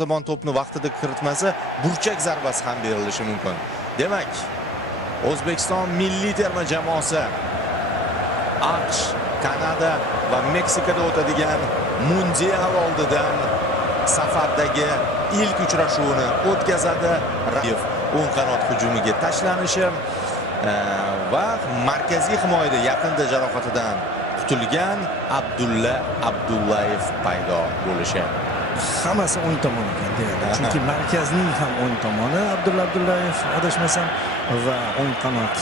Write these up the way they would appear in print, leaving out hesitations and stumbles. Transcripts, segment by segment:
Zamon to'pni vaqtida kiritmasa, burchak zarbasi ham berilishi mumkin. Demak, O'zbekiston milliy terma jamoasi AQSh, Kanada va Meksikada o'tadigan mundial oldidan safardagi ilk uchrashuvini o'tkazadi. O'ng qanot hujumiga tashlanishi va markaziy himoyada yaqinda jarohatidan qutulgan Abdulla Abdullayev paydo bo'lishi. Hammasi o'ng tomonga deydi. Chunki markazning ham o'ng tomoni Abdulla Abdullayev adashmasam va o'ng qanot.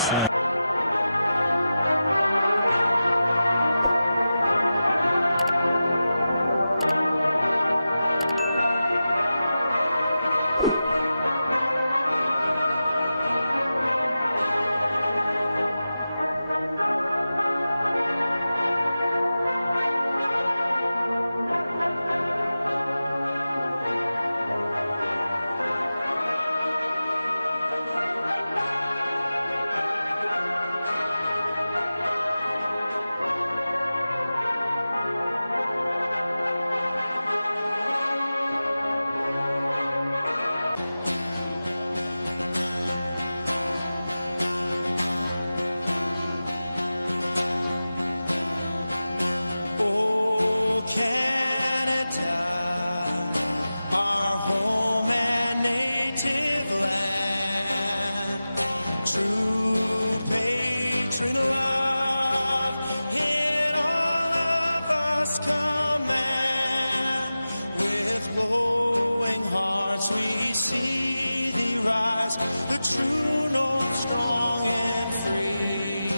We see thee rise, the true north, strong and free,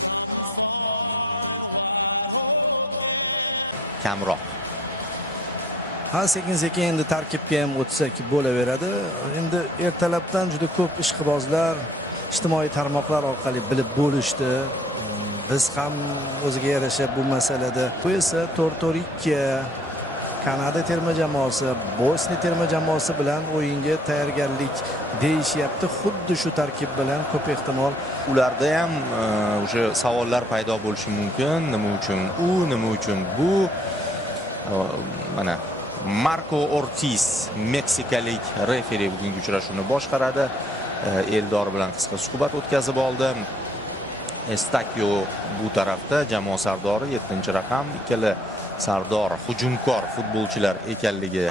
from far and wide. Oh, Kamroq. Sekin-sekin endi tarkibga ham o'tsak bo'laveradi. Endi ertalabdan juda ko'p ishqibozlar ijtimoiy tarmoqlar orqali bilib bo'lishdi. Biz ham o'ziga yarasha bu masalada. Bu esa 4-4-2 Kanada terma jamoasi, Bosniya terma jamoasi bilan o'yinga tayyorgarlik deyishyapti. Xuddi shu tarkib bilan ko'p ehtimol ularda ham o'sha savollar paydo bo'lishi mumkin. Nima uchun u, nima uchun bu? Mana Marco Ortiz, meksikalik referi bugungi uchrashuvni boshqaradi. Eldor bilan qisqa suhbat o'tkazib oldi. Estakio bu tarafda jamoa sardori 7-raqam, ikkala sardor hujumkor futbolchilar ekanligi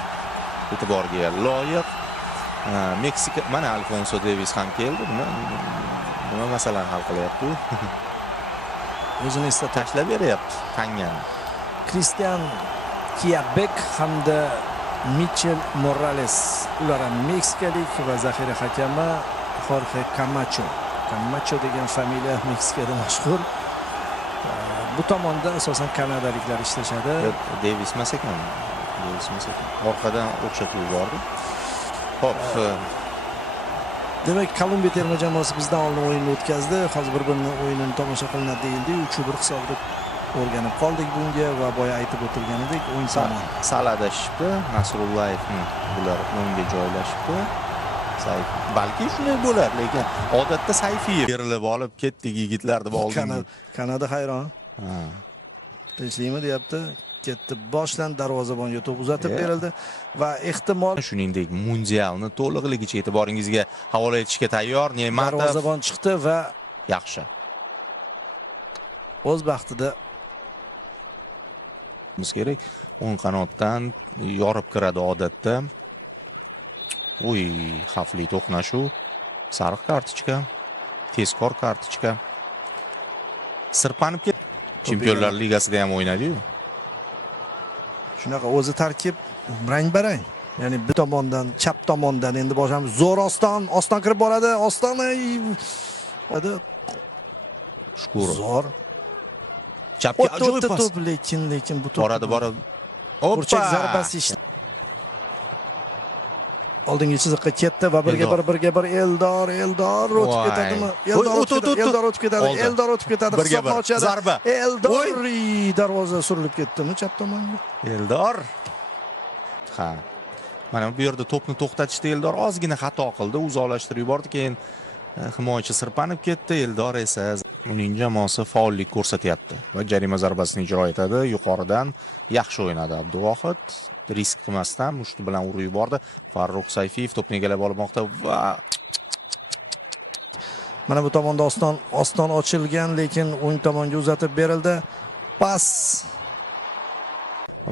e'tiborga loyiq. Meksika mana Alfonso Davis ham keldi. Nima masalani hal qilyapti? o'zini esa Tashlab beryapti tangani. Cristian Kiabek hamda Michel Morales, ular ham meksikalik va zaxira hakami Jorge Camacho. Camacho degan familiya Meksikada mashhur. Bu tomonda asosan kanadaliklar ishlashadi. Davis emas ekan. Orqadan o'xshashga yubordi. Xo'p, demak, Kolumbiya terma jamoasi bizdan oldin o'yinni o'tkazdi. Hozir bir-birini o'yinini tomosha qilinadi deyildi. 3-1 hisobda o'rganib qoldik bunga va boya aytib o'tilganidek o'yin soni sal adashibdi. Nasrullayevning bular o'ngga joylashibdi. Balki shunday bo'lar, lekin odatda Sayfiyev berilib olib ketdik yigitlar deb oldi. Kanada hayron. Tinchlikmi deyapti. Ketdi. Boshdan darvozabonga to'p uzatib berildi va ehtimol shuningdek mundialni to'liqligicha e'tiboringizga havola etishga tayyor Ne'matov. Darvozabon chiqdi va yaxshi. O'z vaqtida biz kerak o'ng qanotdan yorib kiradi odatda. Uy, xavfli to'qnashuv, sariq kartochka, tezkor kartochka. Sirpanib ketdi. Chempionlar Ligasida ham o'ynadi-yu. Shunaqa o'zi tarkib rang-barang. Ya'ni bir tomondan, chap tomondan endi bosham zo'r Oston kirib boradi. Oston hadi. Zo'r. Chapga ajoyib pas. Lekin bu to'p boradi. Burchak zarbasi ishdi. Oldingi chiziqqa ketdi va birga bir Eldor o'tib ketadimi? Eldor o'tib ketadi. Hisobni ochadi. Zarba. Eldor darvoza surilib ketdimi chap tomonga? Eldor. Ha. Mana bu yerda to'pni to'xtatishda Eldor ozgina xato qildi, uzoqlashtirib yubordi, keyin himoyachi sirpanib ketdi. Eldor esa uning jamoasi faollik ko'rsatyapti va jarima zarbasini ijro etadi. Yuqoridan yaxshi o'ynadi Abduvohid. risk qilmasdan mushti bilan urib yubordi. Farruh Sayfiyev to'pni egallab olmoqda va mana bu tomonda oston ochilgan, lekin o'ng tomonga uzatib berildi. Pas.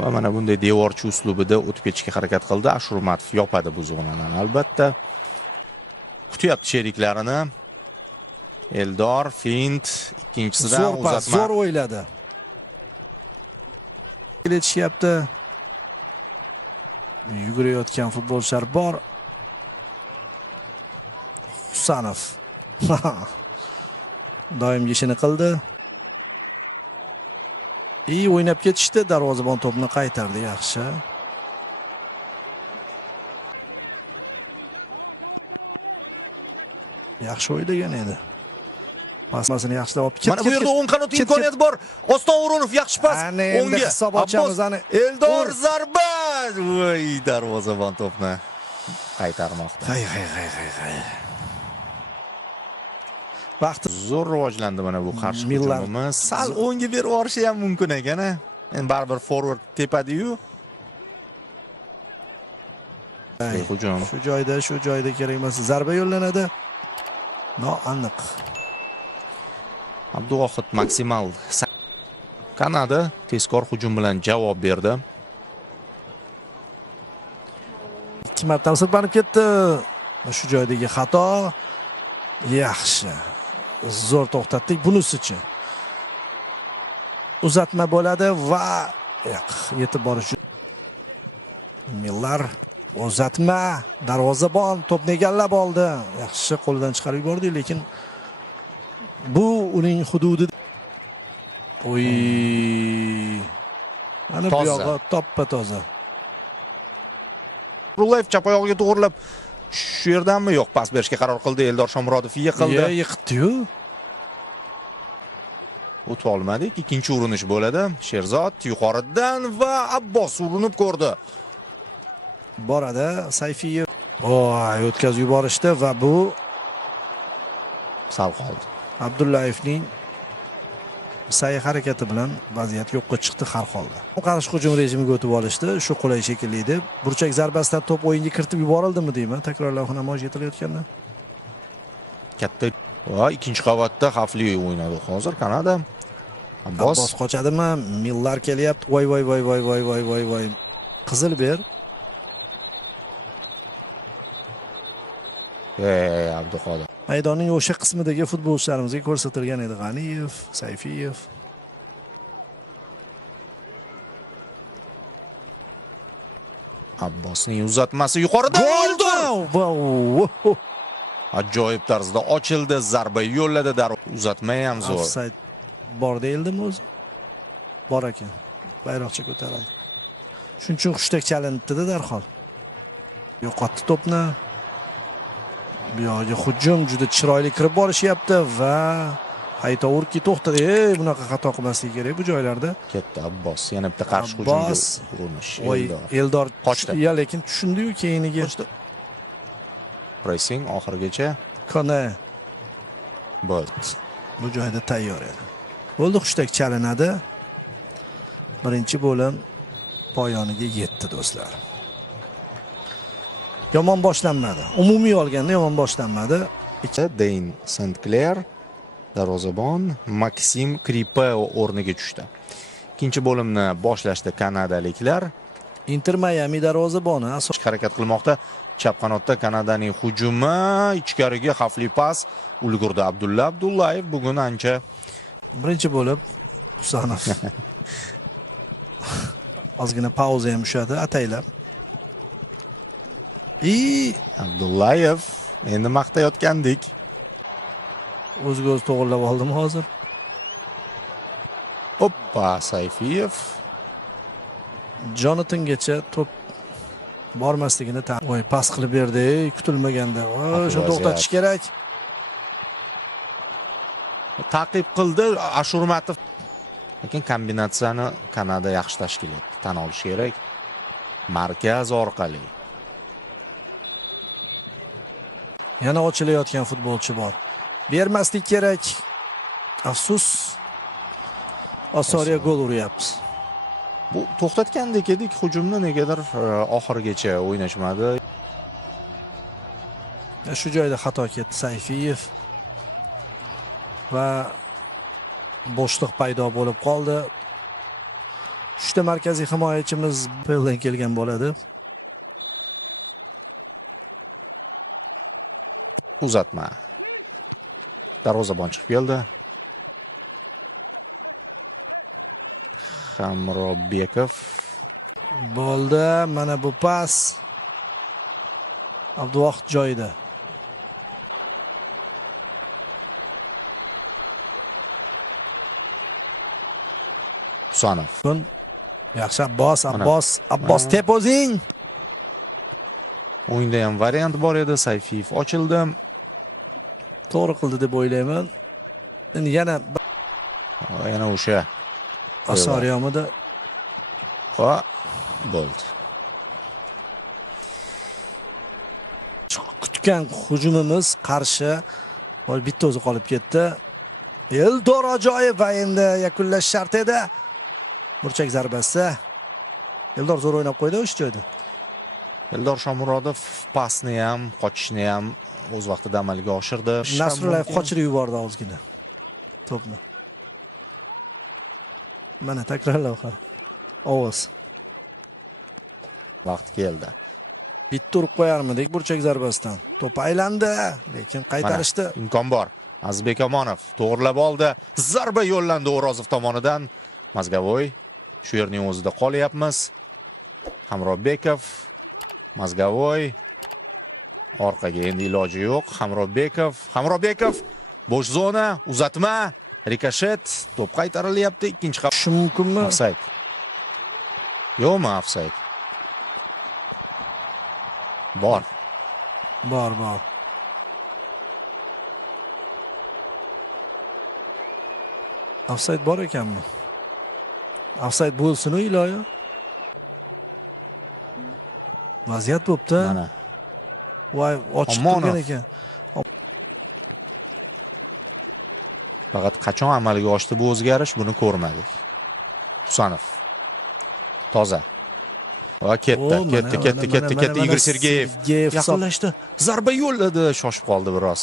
va mana bunday devorchi uslubida o'tib ketishga harakat qildi. Ashurmatov yopadi bu zonni. Albatta kutyapti sheriklarini. Eldor fint, ikkinchisidan uzatma. Zo'r o'yladi. Kelishyapti. Yugurayotgan futbolchilar bor. Husanov doimgi ishini qildi. O'ynab ketishdi, darvozabon to'pni qaytardi, yaxshi. Yaxshi o'ylagan edi. Pasmasini yaxshilab olib ketdi. Mana bu yerda o'ng qanot imkoniyati bor. Oston O'runov yaxshi pas. O'ngga hisob ochamiz. Eldor zarba. Voy, darvozabon to'pni qaytarmoqda. Hay. Vaqt zo'r rivojlandi mana bu qarshi hujumimiz. Sal o'ngga berib yuborishi ham mumkin ekan. Endi baribir forward tepadi-yu. Hujum. Shu joyda kerak emas. Zarba yo'llanadi. Aniq. Abduvohid maksimal Kanada tezkor hujum bilan javob berdi. Ikki marta sirpanib ketdi. Shu joydagi xato. Yaxshi. Zo'r to'xtatdik bunisi uchun. Uzatma bo'ladi va yetib borish. Millar uzatma, darvozabon to'pni egallab oldi. Yaxshi qo'ldan chiqarib yubordi, lekin bu uning hududi. Mana bu yog'i toppa-toza. Rullayev chap oyog'iga to'g'rilab shu yerdanmi yo'q pas berishga qaror qildi. Eldor Shomurodov yiqildi. Yiqitdi-yu. O'ta olmadik. Ikkinchi urinish bo'ladi. Sherzod yuqoridan va Abbos urinib ko'rdi. Boradi Sayfiyev. O'tkazib yuborishdi va bu sal qoldi. Abdullayevning sa'y harakati bilan vaziyat yo'qqa chiqdi har holda. Qarshi hujum rejimiga o'tib olishdi. Shu qulay shekilli edi. Burchak zarbasidan to'p o'yinga kiritib yuborildimi deyman. Takrorlar namoyish etilayotganda. Katta ikkinchi qavatda xavfli o'ynadi hozir Kanada. Abbos qochadimi? Millar kelyapti. Voy. Qizil ber. Abduxoliq. Maydonning o'sha qismidagi futbolchilarimizga ko'rsatilgan edi G'aniyev, Sayfiyev. Abbosning uzatmasi yuqoridan oldi. Ajoyib tarzda ochildi, zarba yo'lladi, uzatma ham zo'r. Offside bor deyildimi o'zi? Bor ekan. Bayroqcha ko'taradi. Shuning uchun hushtak chalinibdi-da darhol. Yo'qotdi to'pni. Bu yoqqa hujum juda chiroyli kirib borishyapti va Aytovurki to'xtadi. Bunaqa xato qilmaslik kerak bu joylarda. Katta Abbos yana bitta qarshi hujumga urinish. Eldor qochdi. Lekin tushundi-yu keyiniga. Pressing oxirigacha. Qana bo'ldi. Bu joyda tayyor edi. Bo'ldi, hushtak chalinadi. Birinchi bo'lim poyoniga yetdi do'stlar. Yomon boshlanmadi. Umumiy olganda yomon boshlanmadi. Deyn Saint-Clair darvozabon Maksim Kripeo o'rniga tushdi. Ikkinchi bo'limni boshlashdi kanadaliklar. Inter Miami darvozaboni asosiy harakat qilmoqda. Chap qanotda Kanadaning hujumi, ichkariga xavfli pas ulgurdi Abdulla Abdullayev. Bugun ancha birinchi bo'lim Husanov. Ozgina pauza ham ushadi ataylab. Abdullayev endi maqtayotgandik. O'ziga o'zi to'g'rilab oldim hozir. Hoppa, Sayfiyev. Jonathangacha to'p bormasligini pas qilib berdi. Kutilmaganda. O'sha to'xtatish kerak. Ta'qib qildi Ashurmatov. Lekin kombinatsiyani Kanada yaxshi tashkil etdi. Tan olish kerak. Markaz orqali. Yana ochilayotgan futbolchi bor. Bermaslik kerak. Afsus. Osoriya gol uryapmiz. Bu to'xtatgandek edik hujumni, negadir oxirigacha o'ynashmadi. Shu joyda xato ketdi Sayfiyev va bo'shliq paydo bo'lib qoldi. Uchta markaziy himoyachimiz yo'ldan kelgan bo'ladi. Uzatma. Darvozabon chiqib keldi. Hamrobekov Bo'ldi. Mana bu pas. Abduvohid joyida. Husanov. Yaxshi Abbos tep o'zing. O'yinda ham variant bor edi. Sayfiyev ochildi. To'g'ri qildi deb o'ylayman. Endi yana o'sha Osariyomida va bo'ldi. kutgan hujumimiz qarshi bitta o'zi qolib ketdi. Eldor ajoyib va endi yakunlash shart edi. Burchak zarbasi. Eldor zo'r o'ynab qo'ydi o'sha joyda. Eldor Shomurodov pasni ham, qochishni ham o'z vaqtida amalga oshirdi. Nasrullayev qochirib yubordi ozgina to'pni. Mana takrorlar. Ovoz. Vaqt keldi. Bitta urib qo'yarmidik burchak zarbasidan. To'p aylandi, lekin qaytarishdi. Imkon bor. Azizbek Omonov to'g'rilab oldi. Zarba yo'llandi O'rozov tomonidan. Mazgavoy shu yerning o'zida qolyapmiz. Hamrobekov, Mazgavoy orqaga endi iloji yo'q. Hamrobekov bo'sh zona, uzatma, rikoshet, to'p qaytarilyapti. Ikkinchi qap. Shu mumkinmi? Ofsayd. Yo'qmi ofsayd? Bor. Ofsayd bor ekanmi? Ofsayd bo'lsin iloyo. Vaziyat bo'pti. Voy, ochib turgan ekan. Faqat qachon amalga oshdi bu o'zgarish, buni ko'rmadik. Husanov. Toza. Va ketdi. Igor Sergeyev yaqinlashdi. Zarba yo'lladi, shoshib qoldi biroz.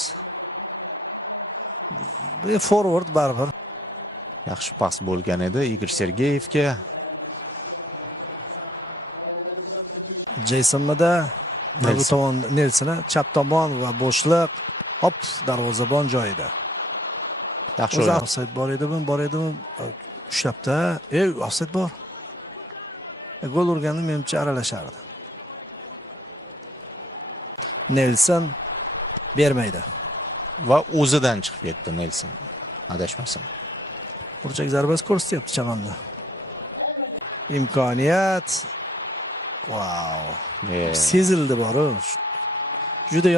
Forward baribir. Yaxshi pas bo'lgan edi Igor Sergeyevga. Jeysonda Nelson chap tomon va bo'shliq. Hop, darvozabon joyida. Yaxshi ofsayd bor edimi? Ushlabdi. Ofsayd bor. Gol urganda menimcha aralashardi. Nelson bermaydi. Va o'zidan chiqib ketdi Nelson. Adashmasam. Burchak zarbasi ko'rsatyapti chamonda. Imkoniyat. Sezildi bor. Juda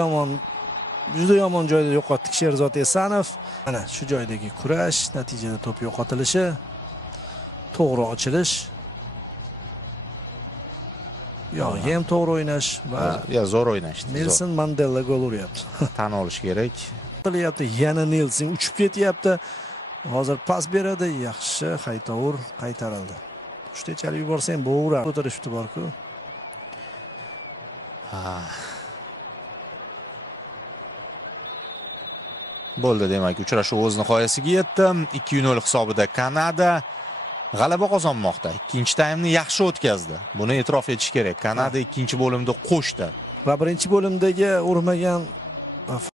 yomon joyda yo'qotdik Sherzod Esanov. Mana shu joydagi kurash, natijada to'p yo'qotilishi, to'g'ri ochilish. Ham to'g'ri o'ynash va zo'r o'ynashdi. Nelson Mandela gol uryapti. Tan olish kerak. Yana Nelson uchib ketyapti. Hozir pas beradi, yaxshi Haytovur qaytarildi. Uchtechalik yuborsa ham bo'g'ra ko'tarishdi bor-ku. Bo'ldi, demak, uchrashuv o'z nihoyasiga yetdi. 2-0 hisobida Kanada g'alaba qozonmoqda. Ikkinchi taymni yaxshi o'tkazdi. Buni e'tirof etish kerak. Kanada ikkinchi bo'limda qo'shdi va birinchi bo'limdagi urmagan